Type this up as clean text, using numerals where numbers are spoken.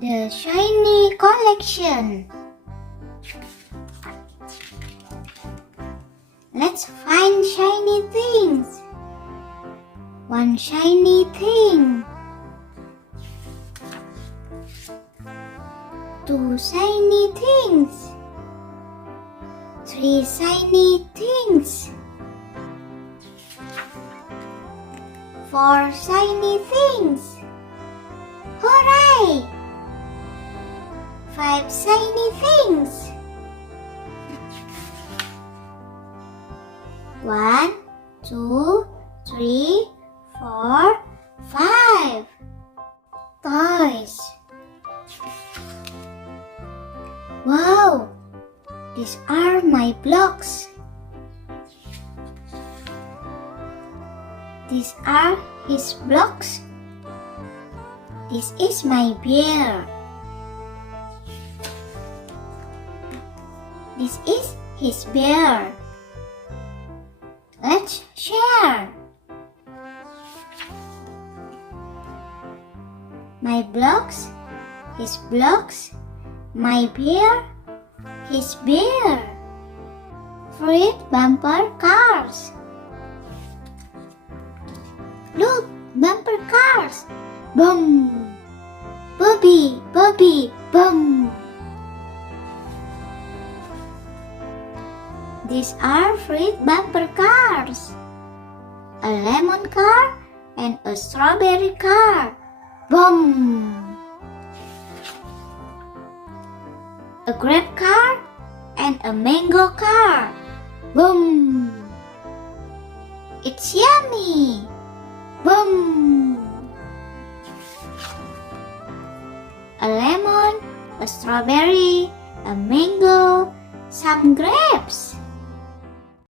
The shiny collection. Let's find shiny things. One shiny thing. Two shiny things. Three shiny things. Four shiny things. Hooray! Five shiny things. One, two, three, four, five. Toys. Wow! These are my blocks. These are his blocks. This is my bear. This is his bear. Let's share. My blocks, his blocks, my bear, his bear. Fruit bumper cars. Look, bumper cars. Boom. Bobby, Bobby, boom. These are fruit bumper cars. A lemon car and a strawberry car. Boom. A grape car and a mango car. Boom. It's yummy. Boom. A lemon, a strawberry, a mango, some grapes.